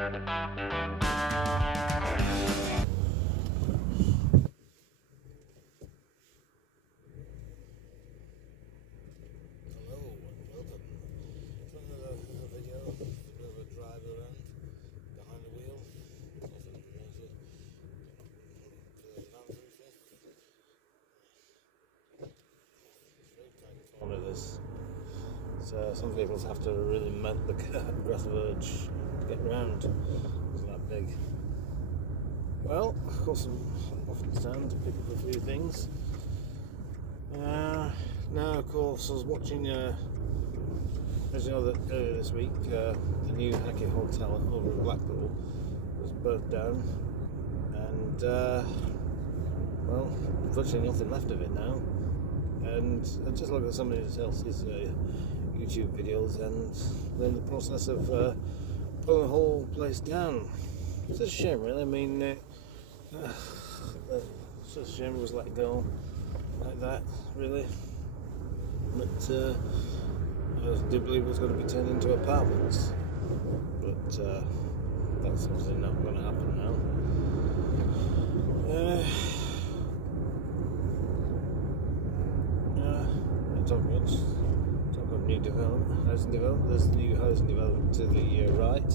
One of this. So some vehicles have to really mount the aggressive urge to get round. It's that big. Well, of course, I'm off the stand to pick up a few things. Now, of course, I was watching, as you know, that earlier this week, the new Hackett Hotel over in Blackpool was burnt down, and well, virtually nothing left of it now. And I just looked at somebody else's YouTube videos, and they're in the process of pulling the whole place down. It's a shame, really. I mean, it's just a shame it was let go like that, really. But I did believe it was going to be turned into apartments, but that's obviously not going to happen now. Talk about new development, housing development. There's new housing development to the right,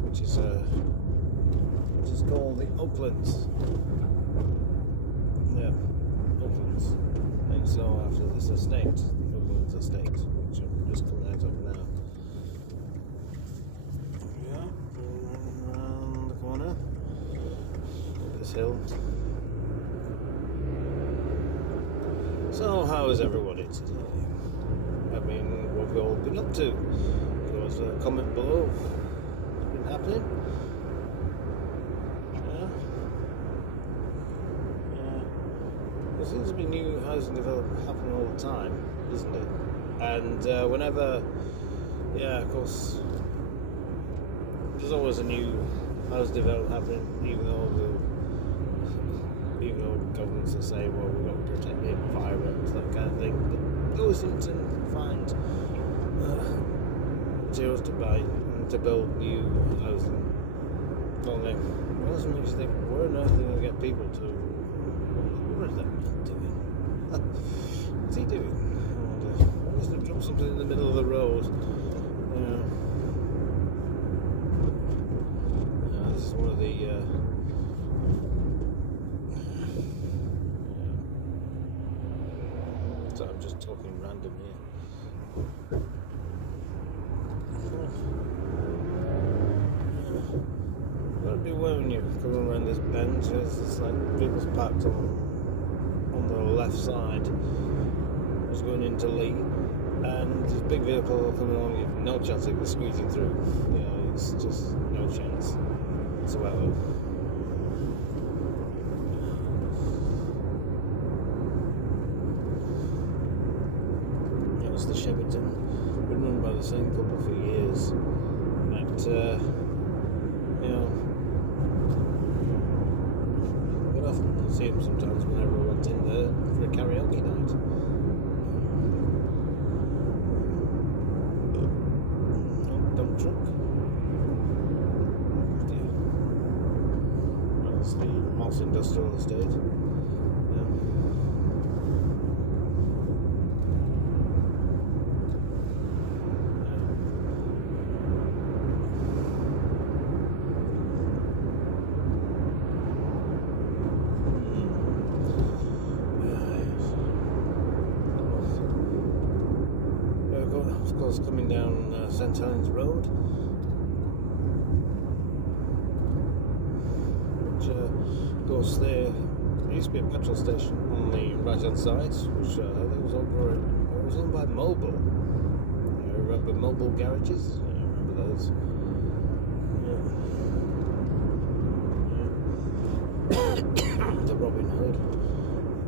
which is called the Oaklands. Yeah, Oaklands. And so after this estate, the Oaklands estate, which I'm just coming out of now. Yeah, around the corner, this hill. So how is everybody today? I mean, what have you all been up to? Give us a comment below. What's been happening? Yeah. There seems to be new housing development happening all the time, isn't it? And whenever, yeah, of course, there's always a new housing development happening, even though governments will say, well, we've got to protect the environment, that kind of thing, but they always seem to find materials to buy and to build new housing. Don't they? It also makes you think, where on earth are they going to get people to? What is that man doing? What's he doing? Why doesn't he drop something in the middle of the road? This is one of the so I'm just talking random here. Gotta be aware when you're coming around this bend, it's like vehicles parked on the left side. I was going into Leigh, and this big vehicle coming along, you have no chance of squeezing through. You know, it's just no chance whatsoever. The Shepperton, been run by the same couple for years, but you know, I would often see them sometimes whenever I went in there for a karaoke night. Dump truck. That's the Moss Industrial Estate. Of course, coming down St Helens Road, which goes there. There used to be a petrol station on the right hand side, which I think was over. It was owned by Mobil. You remember Mobil garages? I remember those. Yeah. The Robin Hood.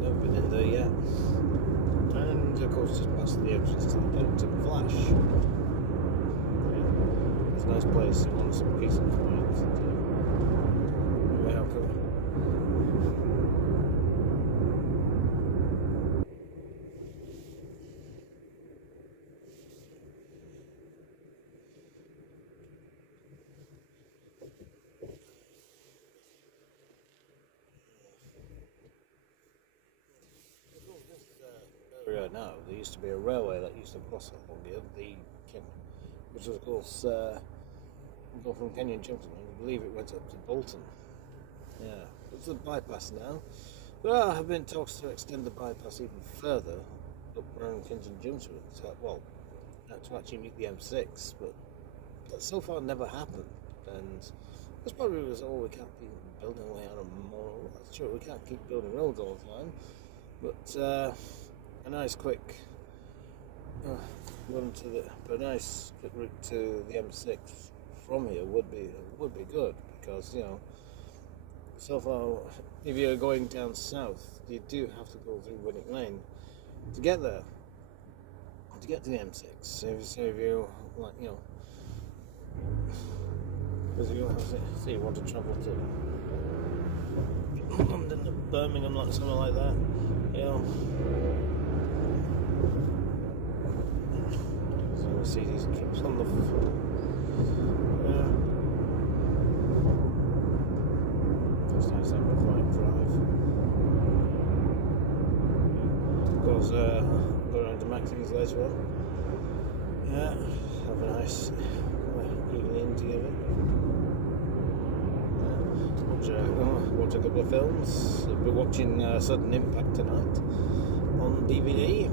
Never been in there yet. And of course, just past the entrance to the Flash. Yeah. It's a nice place. You want some peace and quiet. How come? used to be a railway that used to cross along here, which was of course go from Kenyon Junction, and I believe it went up to Bolton. Yeah, it's a bypass now. Well, there have been talks to extend the bypass even further up around Kenyon Junction, to actually meet the M6, but that so far never happened, and that's probably because, we can't be building away on a moral. That's true, we can't keep building roads all the time, but a nice quick route to the M6 from here would be good, because so far, if you're going down south, you do have to go through Winnick Lane to get there, to get to the M6. So if you because if you want to travel to London to Birmingham, like something like that, So we see these trips on the first time to have a right drive. Of course, go around to Maxine's later on. Yeah, have a nice evening together. Watch a couple of films. We're watching Sudden Impact tonight on DVD.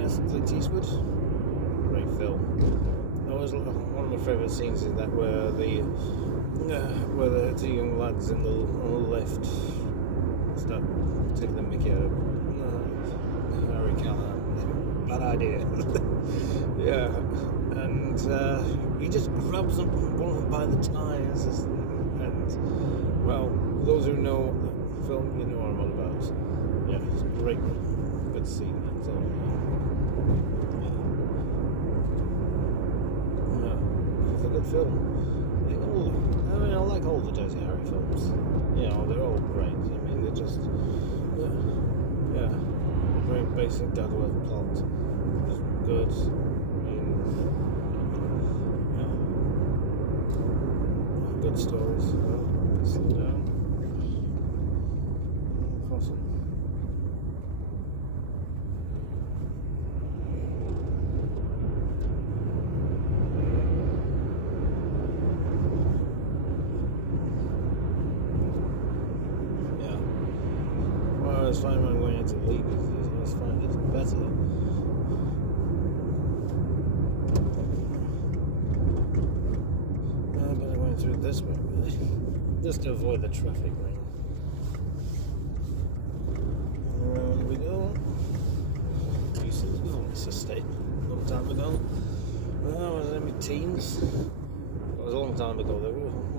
Yes, Clint Eastwood. Great film. That was one of my favourite scenes in that, where the two young lads on the left start taking the mickey out of Harry Callahan. Bad idea. Yeah, and he just grabs one of them by the ties, and well, those who know the film, you know what I'm on about. Yeah, it's a great, good scene. So, it's a good film. I like all the Dirty Harry films. They're all great. I mean, they're just very basic down-to-earth plot. Just good. Good stories. Slow down. Awesome. Yeah. Well, I was fine when I went into Leigh, because I was finding it's better. Through this way, really, just to avoid the traffic ring. Around we go. Used to live on this estate a long time ago. Well, I was in my teens. It was a long time ago.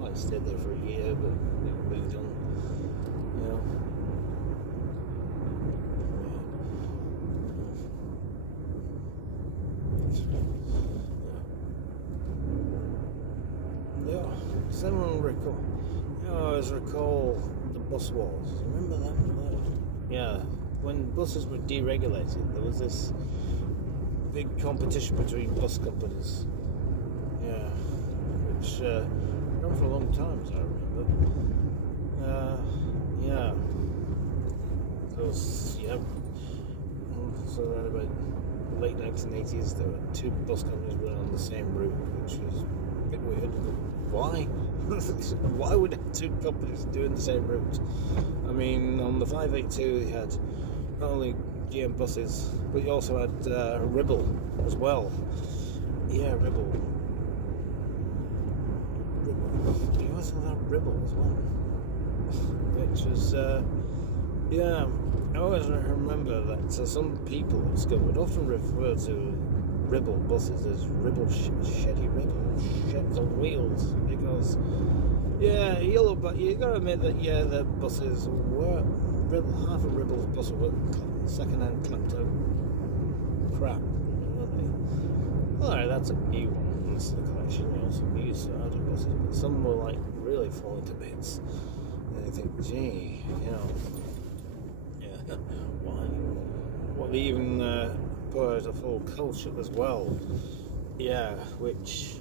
I stayed there for a year, but we moved on. Does anyone recall? I always recall the bus wars. Remember them? Yeah, when buses were deregulated, there was this big competition between bus companies. Yeah, which went on for a long time, as I remember. Yeah. So around about the late 1980s, there were two bus companies running on the same route, which was a bit weird. Why? Why would two companies doing the same route? I mean, on the 582 you had not only GM buses, but you also had Ribble as well. Yeah, Ribble. You also had Ribble as well, which was I always remember that some people at school would often refer to Ribble buses as sheds on wheels, because you gotta admit that the buses were half of Ribble's buses were second-hand clamped out crap, weren't they? Alright, that's a new one into the collection, some used Sergeant buses, but some were like really falling to bits, and you think, gee, why? Well, they even put out a full coach as well. Yeah, which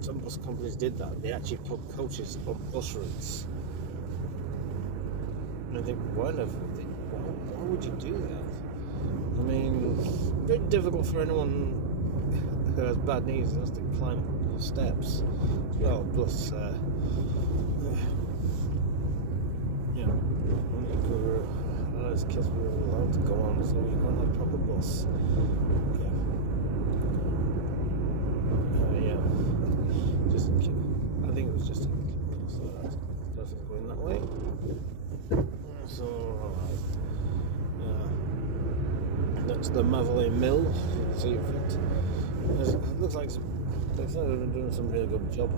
some bus companies did that. They actually put coaches on bus routes. And I think, why would you do that? I mean, very difficult for anyone who has bad knees and has to climb the steps as well. Plus, as kids we were allowed to go on, so we got a proper bus. Just I think it was just so that's going that way. So that's the Maverley Mill. You can see it. It looks like they've been doing some really good job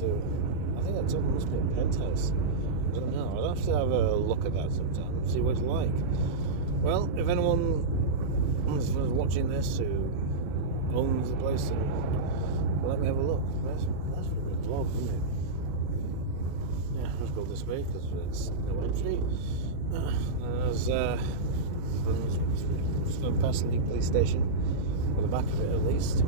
to. I think that must be a penthouse. I don't know. I'll have to have a look at that sometime, see what it's like. Well, if anyone is watching this who owns the place, then let me have a look. That's a good vlog, isn't it? Yeah, let's go this way because it's no entry. There's just going past the Leigh police station, or the back of it at least.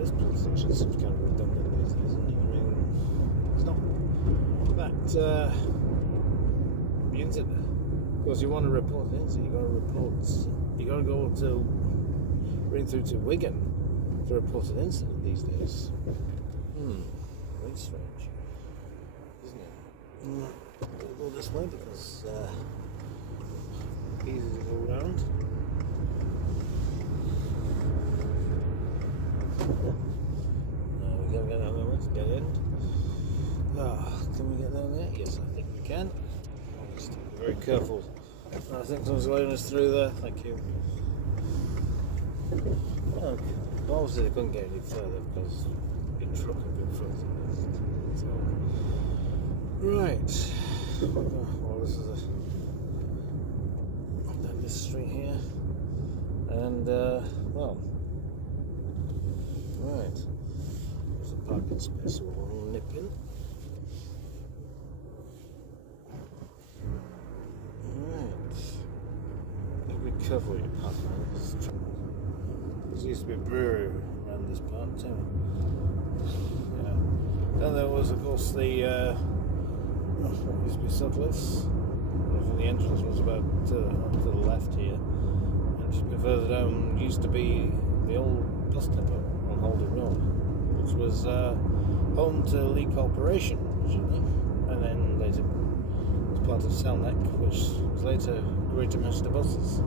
This police station seems kind of redundant these days, isn't it? I mean, it's not that incident. Of course, you want to report an incident, you got to go to ring through to Wigan to report an incident these days. Very strange, isn't it? We'll go this way because easy to go around. We can't get down there. It's dead end. Can we get down there? Yes, I think we can. I'll just be very careful. I think someone's letting us through there. Thank you. Okay. Obviously, they couldn't get any further because the truck had been frozen. So, right. Well, this is this street here, and right. There's a parking space, so we'll nip in. Right. Be careful when you pass around. There used to be a brewery around this part too. Yeah. Then there was, of course, the what used to be Sutcliffe's. The entrance was about to the left here, and just a bit further down used to be the old bus depot on Holden Road, which was home to Leigh Corporation originally, and then later was part of Selneck, which was later Greater Manchester Buses.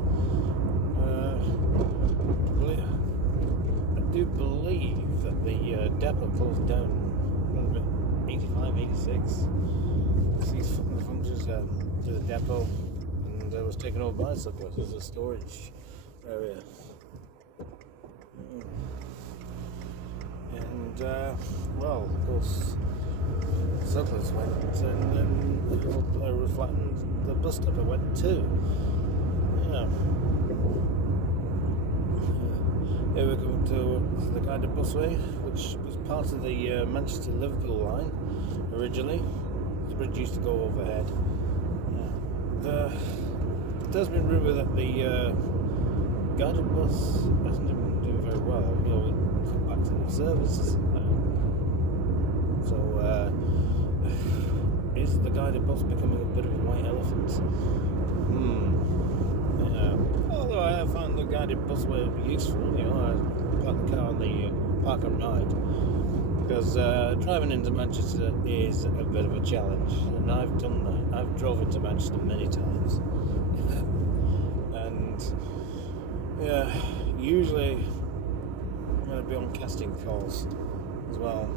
I do believe that the depot closed down around 85, 86. These functions to the depot, and was taken over by Sutcliffe as a storage area. And well, of course, Sutcliffe went, and then was flattened. The bus depot went too. Yeah. Here we come to the guided busway, which was part of the Manchester-Liverpool line originally. The bridge used to go overhead. It has been rumoured that the guided bus hasn't been doing very well. We cut back to the services. So, is the guided bus becoming a bit of a white elephant? Although I have found the guided busway useful, I park the car on the park and ride, because driving into Manchester is a bit of a challenge, and I've done that. I've drove into Manchester many times, and usually I'm going to be on casting calls as well,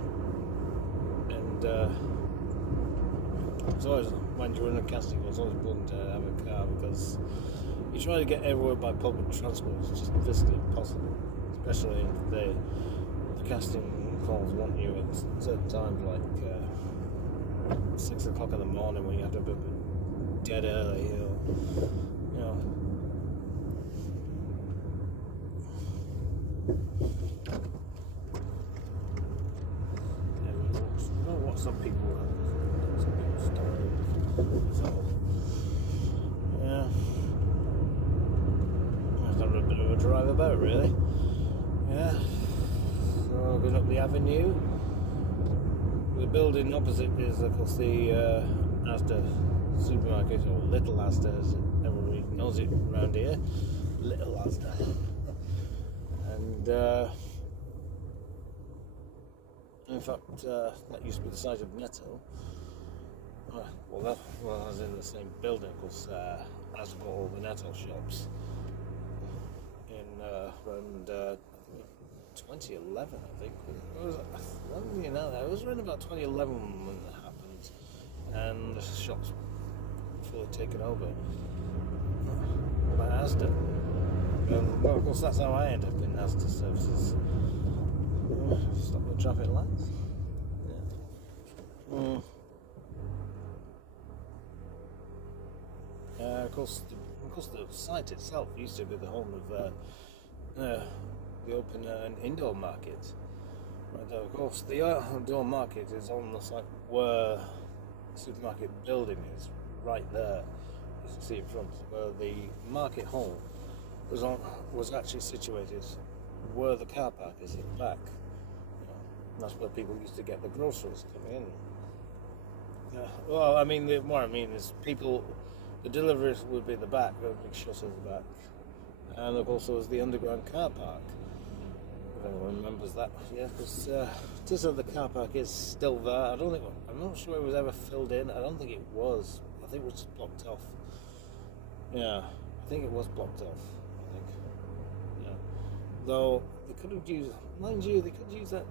and it's always, when you're in a casting call, it's always important to have a car, because you try to get everywhere by public transport. It's just physically impossible, especially if the casting calls want you at certain times, like 6 o'clock in the morning, when you have to be dead early, what some people start. So, I've done a bit of a drive about, really. So, going up the avenue. The building opposite is, of course, the Asda supermarket, or Little Asda as everybody knows it around here. Little Asda. And in fact, that used to be the site of Netto. Well, I was in the same building as all the Netto shops in around 2011, I think. It was around about 2011 when that happened, and the shops were fully taken over by Asda. And well, of course, that's how I ended up in Asda services. Stop the traffic lights. Yeah. Of course, the site itself used to be the home of the open and indoor market. But of course, the outdoor market is on the site where the supermarket building is, right there. You can see in front, where the market hall was actually situated where the car park is at the back. That's where people used to get the groceries coming in. Well, I mean, what I mean is the deliveries would be at the back, the big shutters at the back. And of course, there was the underground car park. If anyone remembers that, yeah, because just so the car park is still there. I'm not sure it was ever filled in. I don't think it was. I think it was just blocked off. Yeah, I think it was blocked off. I think. Yeah. Though they could have used, mind you, they could use that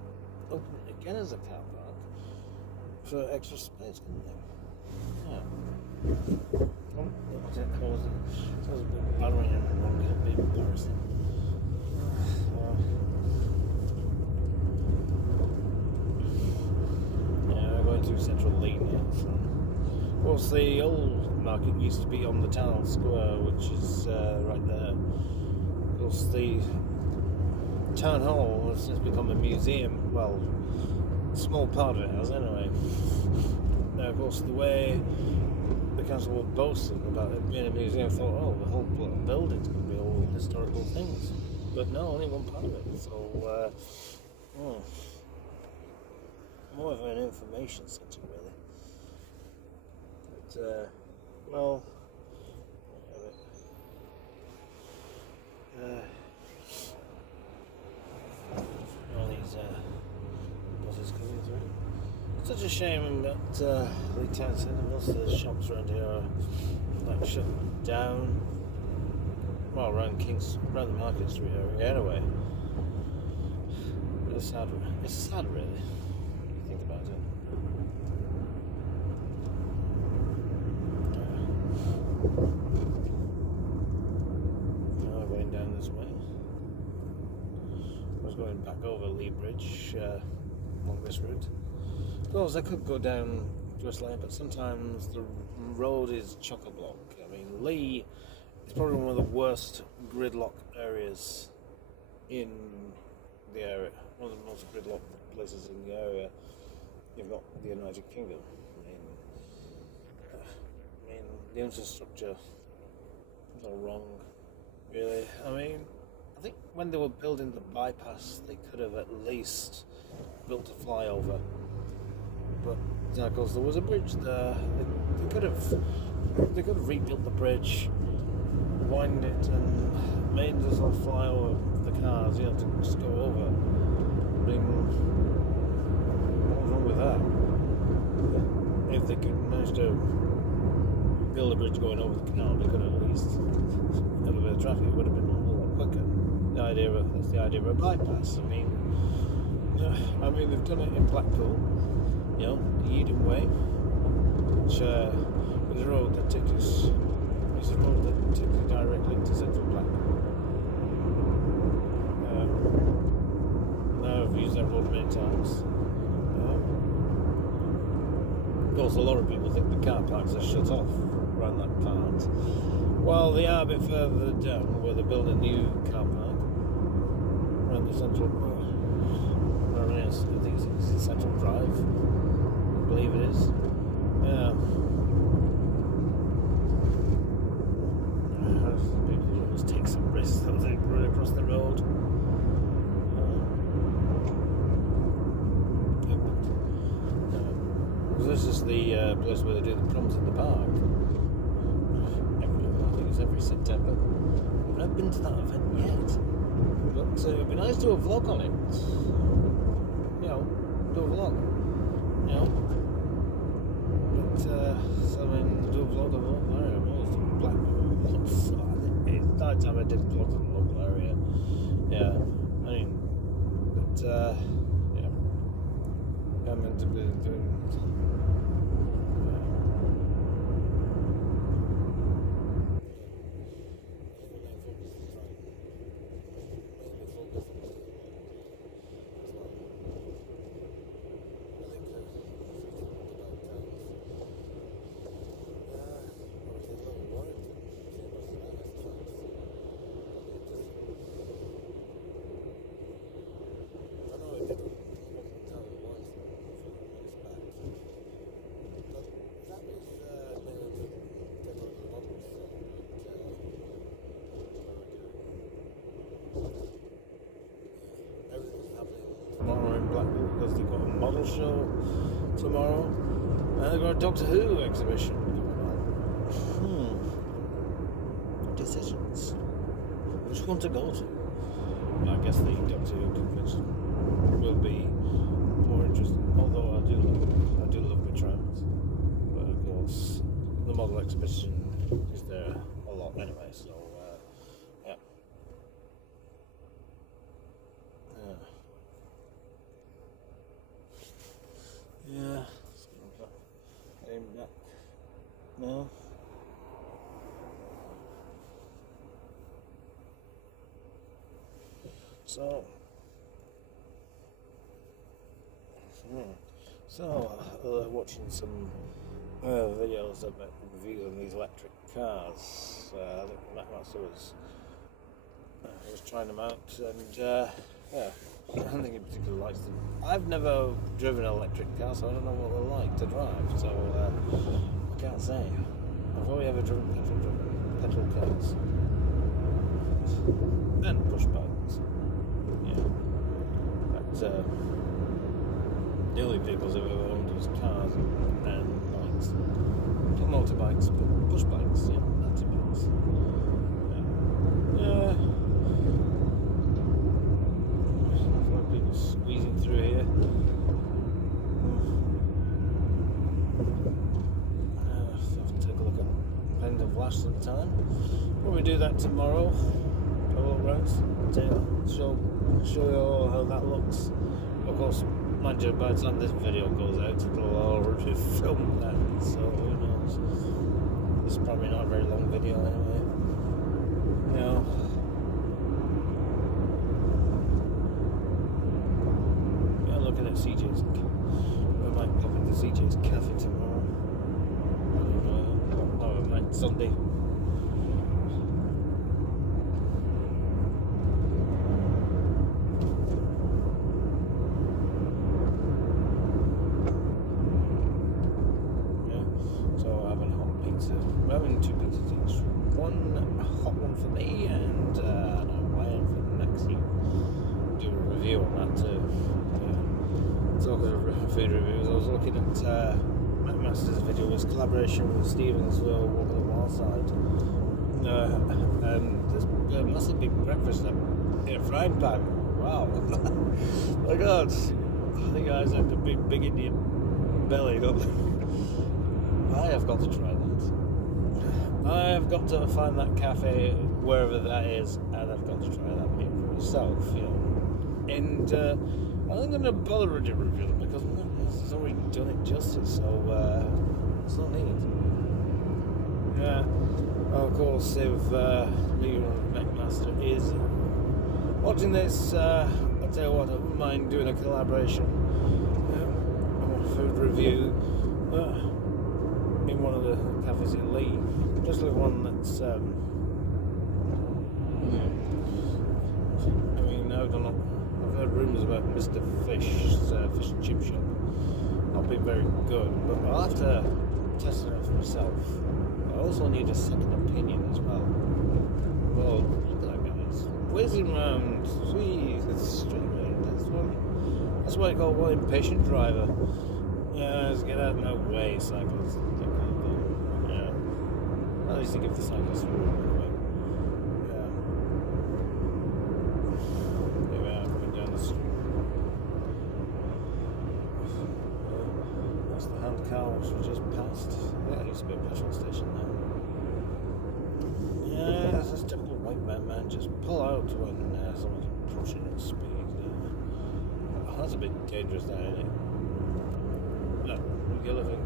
open again as a car park for extra space, couldn't they? Yeah. Oh, that was a bit battering and wrong, a bit embarrassing. Yeah, we're going to central Leigh now. So. Of course, the old market used to be on the town square, which is right there. Of course, the town hall has since become a museum. Well, a small part of it has, anyway. Now, of course, the way the council were boasting about it being a museum, thought, oh, the whole building's going to be all historical things. But no, only one part of it. So, more of an information centre, really. But, well, all these buses coming through. Such a shame that Leigh Town Centre, most of the shops around here are like shut down. Well, around the Market Street area anyway. It's sad really, when you think about it. Now we're going down this way. I was going back over Leigh Bridge along this route. Of course, I could go down West Lane, but sometimes the road is chock-a-block. I mean, Leigh is probably one of the worst gridlock areas in the area. One of the most gridlocked places in the area. You've got the United Kingdom. I mean, the infrastructure is all wrong, really. I mean, I think when they were building the bypass, they could have at least built a flyover. But of course, there was a bridge there. They could have rebuilt the bridge, widened it, and made this little flyover for the cars, to just go over. I mean, what was wrong with that? If they could manage to build a bridge going over the canal, they could have at least elevated traffic. It would have been a whole lot quicker. That's the idea of a bypass. I mean, they've done it in Blackpool. The Eden Way, which is a road that takes you directly to central Blackpool. Now I've used that road many times. Of course, a lot of people think the car parks are shut off around that part. Well, they are a bit further down where they're building a new car park around the central. I think it's the Central Drive. I believe it is. Yeah. People always take some risks as they run across the road. This is the place where they do the proms in the park. I think it's every September. I've not been to that event yet, but it'd be nice to do a vlog on it. You know, do a vlog. You know, but so I mean, do a vlog of the local area. I'm always doing Blackpool. So it's night time I did vlogs of the local area. Yeah, I mean, but yeah, I'm meant to be doing. Tomorrow in Blackpool because they've got a model show tomorrow and they've got a Doctor Who exhibition going on. Decisions. Which one to go to? I guess the Doctor Who convention will be more interesting. Although I do love my trams, but of course the model exhibition is there a lot anyway. So yeah. Yeah, getting back now. Watching some videos about reviewing these electric cars. I think Matt Master was trying them out, and yeah, I don't think he particularly likes them. I've never driven an electric car, so I don't know what they're like to drive. So I can't say. I've only ever driven petrol cars and push bikes. Yeah, but the only vehicles I've ever owned was cars and bikes. Not motorbikes, but push bikes. Yeah, that's bikes. Yeah. People squeezing through here. So I'll take a look at Pendle Flash sometime. Probably do that tomorrow. Have a look around. Show you all how that looks. Of course, mind you, by the time this video goes out, it'll already film that. So who knows? This is probably not a very long video anyway. You know. Looking at CJ's. We might pop into CJ's cafe tomorrow. Or we might Sunday. Yeah. So having a hot pizza. We're having 2 pizzas each. One hot one for me and a wine for Maxie. Do a review on that too. Talking of food reviews, I was looking at Matt Master's video, his collaboration with Stevens for Walk on the Wild Side. And there's a massive big breakfast in a frying pan. Wow. My God. The guys have the big Indian belly, don't they? I have got to try that. I have got to find that cafe, wherever that is, and I've got to try that meal for myself, you know. And I'm going to bother with a review because it's already done it justice, so it's not needed. Yeah, of course, if Leigh McMaster is watching this, I'll tell you what, I wouldn't mind doing a collaboration on a food review in one of the cafes in Leigh. Just like one that's, I mean, I don't know. I've heard rumours about Mr. Fish's fish and chip shop not being very good, but I'll have to test it out for myself. I also need a second opinion as well. Well, look at that guy. It's whizzing round. Sweet, it's straight round. That's why I call one impatient driver. Yeah, just get out of my way, cyclists. That kind of thing. Yeah. At least they give the cyclists room anyway. Yeah. Here we are, coming down the street. That's the hand car which we just passed. Yeah, it used to be a petrol station now. Yeah, it's a typical white man. Just pull out when someone's approaching at speed. Oh, that's a bit dangerous there, isn't it? No, you're living,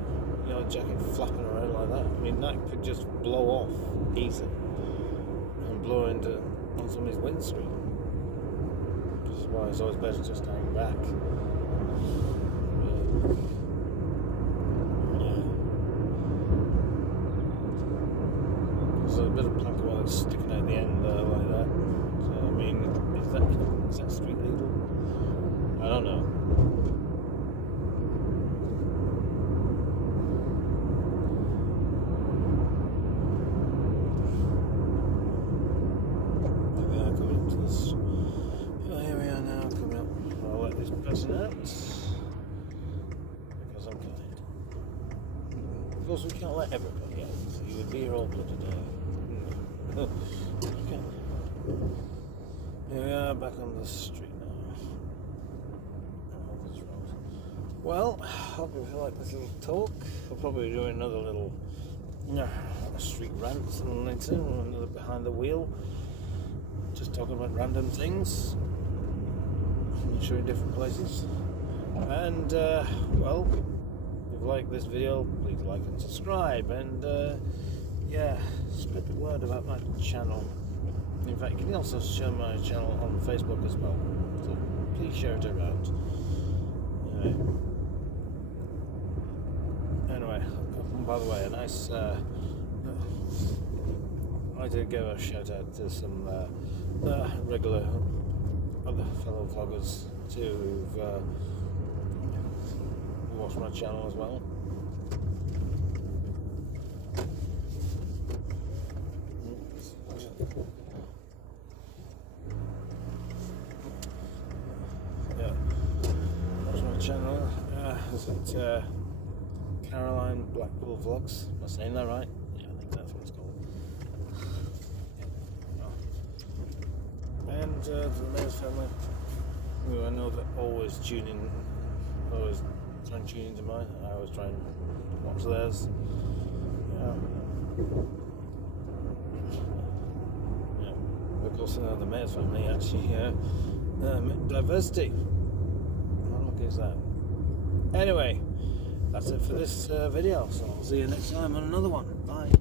jacket flapping around like that. I mean, that could just blow off easy and blow on somebody's windscreen. Which is why it's always better just to hang back. There's a bit of plank wire sticking out the end like that. So, I mean, is that street legal? I don't know. Person out because I'm kind. Of course, we can't let everybody out, so you would be here all bloody day. Okay. Here we are back on the street now. Well, I hope you like this little talk. We'll probably be doing another little street rant later, another behind the wheel. Just talking about random things. Showing different places, and well, if you like this video, please like and subscribe, and yeah, spread the word about my channel. In fact, you can also share my channel on Facebook as well, so please share it around. Anyway, by the way, a nice I did give a shout out to some regular other fellow vloggers too who've watched my channel as well. Yeah, watch my channel. Is it Caroline Blackpool Vlogs? Am I saying that right? Yeah, I think that's what it's called. And to the Leigh family, who I know that always try and tune into mine. I always try and watch theirs. Yeah. Of course, the Leigh family actually diversity. How lucky is that? Anyway, that's it for this video. So I'll see you next time on another one. Bye.